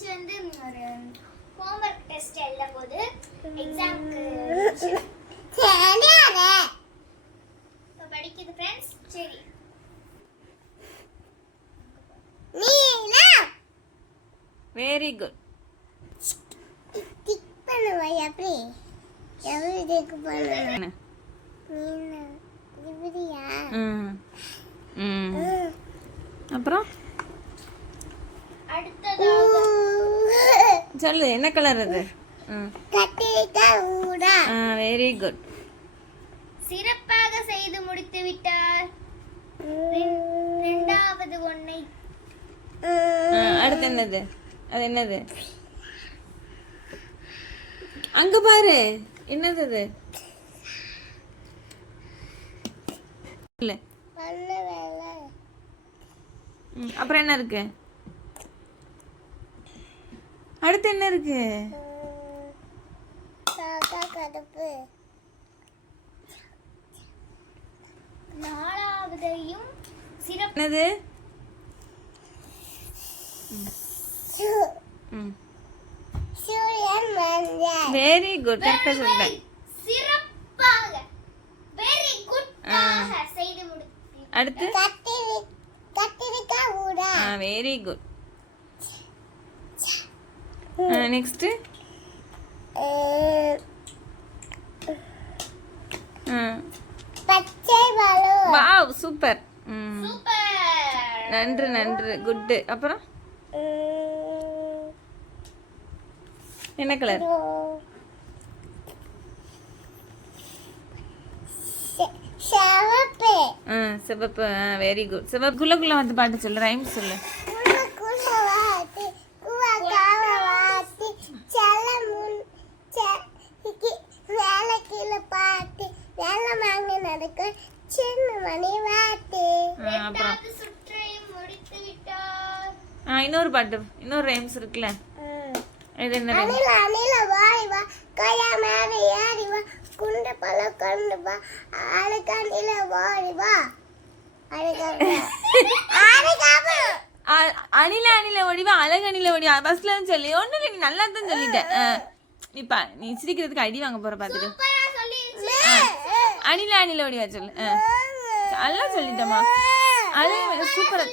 படிச்சு வந்து ஒரு ஹோம்ஒர்க் டெஸ்ட் எழுத போது எக்ஸாம்க்கு இப்போ படிக்குது ஃப்ரெண்ட்ஸ் சரி. வெரி குட் டிக் பண்ணுவா எப்படி எப்படி டிக் பண்ணணும் இப்படியா ம். ம். அப்புறம்? அடுத்ததாக சொல்லு என்ன கலர் அது? வெரி குட் சிறப்பாக செய்து முடித்து விட்டார். இரண்டாவது ஒன்னை அடுத்து என்னது? அது என்னது? அங்க பாரு என்னது அது? இல்ல. அப்புறம் என்ன இருக்கு? அடுத்து என்ன இருக்கு? கடுப்பு நாலாவதையும் சிறப்பு. வெரி குட் கரெக்டாக சொல்லிட்டேன். சிறப்பாக வெரி குட் செய்து அடுத்து? கத்திரி கத்திரிக்காய் ஊடா very good next wow super நன்று நன்று. குட்டு அப்புறம்? என்ன கலர் சிவப்பு. சிவப்பு. வெரி குட் சிவப்புக்குள்ளக்குள்ள வந்து பாட்டு சொல்லு ரைம் சொல்லு. இன்னொரு பாட்டு இன்னொரு ரைம்ஸ் இருக்குல்ல. இது என்ன? அணில அணில வாடி வா கையா மேல ஏறி வா குண்டு பழ கண்டு வா அழுக்காண்டில வாடி வா. அணில. அணில ஓடிவா அழகு அணில ஓடிவா இருந்து சொல்லி. ஒண்ணு நீ நல்லா தான் சொல்லிட்டேன். நீ பா நீ சிரிக்கிறதுக்கு அடி வாங்க போற பாத்துட்டு. அணில அணில ஓடிவா சொல்லு. நல்லா சொல்லிட்டேம்மா. அழகு சூப்பர்.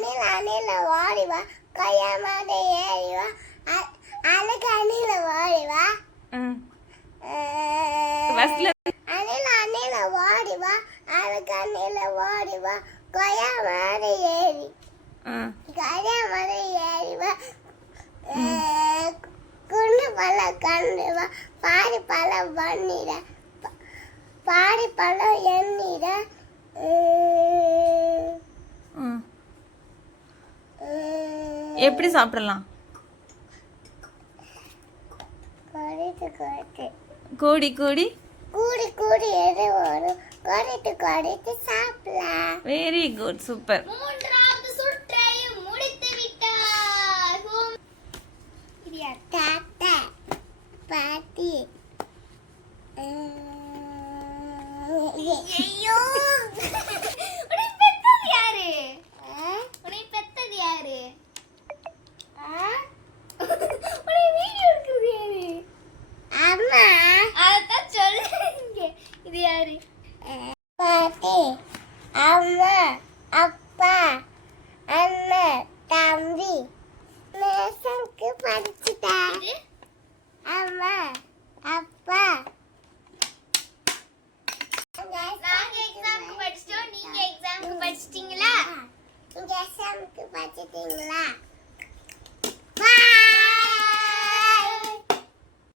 அணில அணில வாடி வா. கையா மேல ஏறி வா. அ- அழுக்கு அணில வாடி வா. ஃபர்ஸ்ட்ல அணில அணில வாடி வா. அழுக்கு அணில வாடி வா. கையா மேல ஏறி. கையா மேல ஏறி வா. குண்டு பழம் கண்டு வா. பாடி பழம் பண்ணிட. பாடி பழம் எண்ணிட. எப்படி சாப்பிடலாம்? கோடி கோடி. கூடி கூடி எது வரும்? குறைத்து குறைத்து சாப்பிடலாம். வெரி குட் சூப்பர் மூன்றாவது சுற்றையும் முடித்து விட்டார் தாத்தா பாட்டி. ஐயோ அம்மா அப்பா அண்ணன் தம்பி மேசனுக்கு படிச்சுட்டா. அம்மா அப்பா. நாங்க எக்ஸாம்க்கு படிச்சிட்டோம். நீங்க எக்ஸாம்க்கு படிச்சிட்டீங்களா? நீங்க எக்ஸாம்க்கு படிச்சிட்டீங்களா?